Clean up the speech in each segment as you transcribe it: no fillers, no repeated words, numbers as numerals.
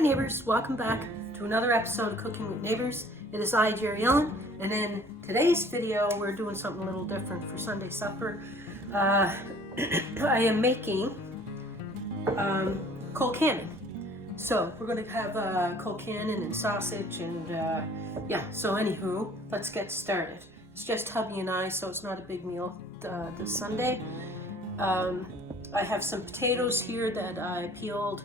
Hi neighbors, welcome back to another episode of Cooking with Neighbors. It is I, Jerry Ellen, and in today's video we're doing something a little different for Sunday supper. I am making Colcannon. So we're going to have Colcannon and sausage and yeah, so anywho, let's get started. It's just hubby and I, so it's not a big meal this Sunday. I have some potatoes here that I peeled,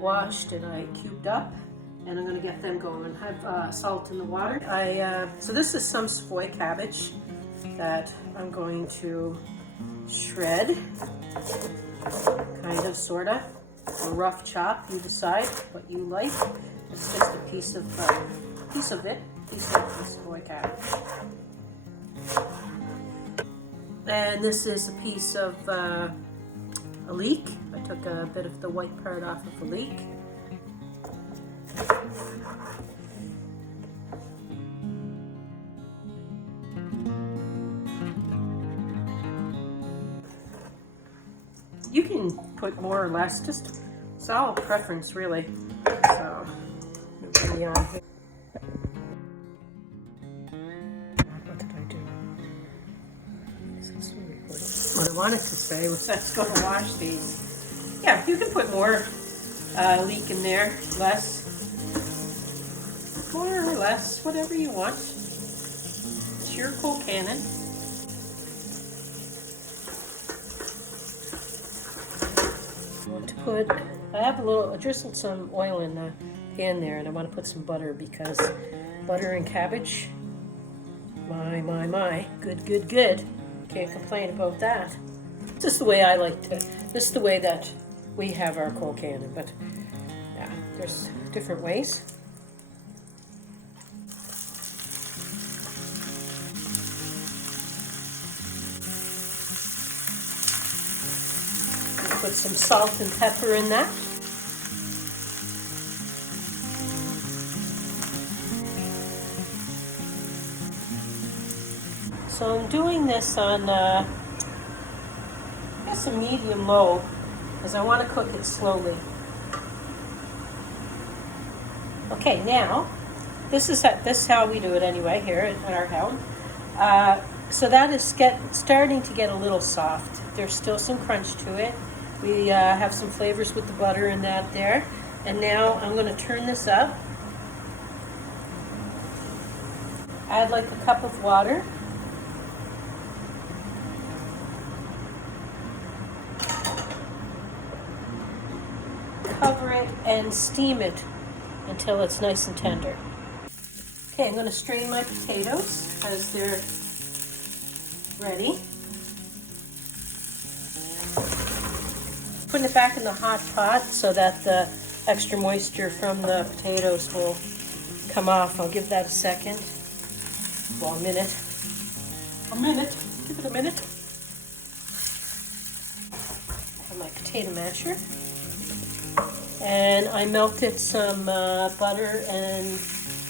washed, and I cubed up, and I'm going to get them going. I have salt in the water. So this is some Savoy cabbage that I'm going to shred, kind of, sort of, or rough chop. You decide what you like. It's just a piece of the Savoy cabbage. And this is a piece of a leek. I took a bit of the white part off of the leek. You can put more or less, just it's all preference really. So bring me on here. What did I do? What I wanted to say was that's going to wash these. Yeah, you can put more leek in there, less, more or less, whatever you want. It's your Colcannon. I want to put, I drizzled some oil in the pan there, and I want to put some butter because butter and cabbage, my, good. Can't complain about that. This is the way I like to, this is the way that we have our Colcannon, but yeah, there's different ways. Put some salt and pepper in that. So I'm doing this on, I guess, a medium-low, because I want to cook it slowly. Okay, now, this is how we do it anyway here at our house. So that is starting to get a little soft. There's still some crunch to it. We have some flavors with the butter and that there. And now I'm going to turn this up. Add like a cup of water. Cover it and steam it until it's nice and tender. Okay, I'm going to strain my potatoes as they're ready. Putting it back in the hot pot so that the extra moisture from the potatoes will come off. I'll give that a second. Well, a minute. Give it a minute. I have my potato masher. And I melted some butter and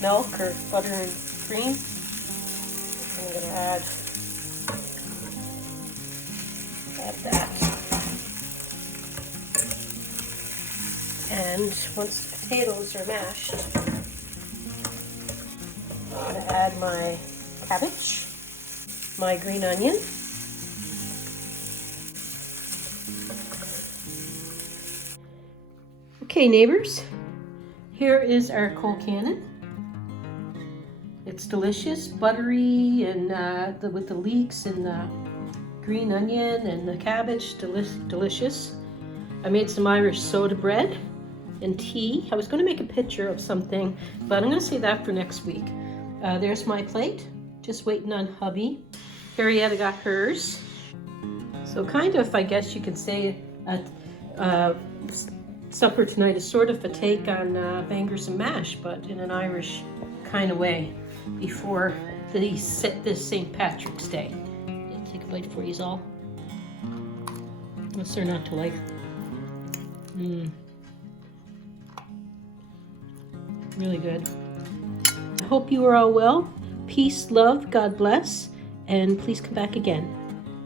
milk, or butter and cream. I'm going to add that. And once the potatoes are mashed, I'm going to add my cabbage, my green onion, okay, neighbors, here is our Colcannon. It's delicious, buttery, and with the leeks and the green onion and the cabbage, delicious. I made some Irish soda bread and tea. I was going to make a picture of something, but I'm going to save that for next week. There's my plate, just waiting on hubby. Harrietta got hers. So kind of, I guess you could say, supper tonight is sort of a take on bangers and mash, but in an Irish kind of way before this St. Patrick's Day. I'll take a bite for you all. What's there not to like? Really good. I hope you are all well. Peace, love, God bless, and please come back again.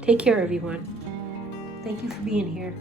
Take care, everyone. Thank you for being here.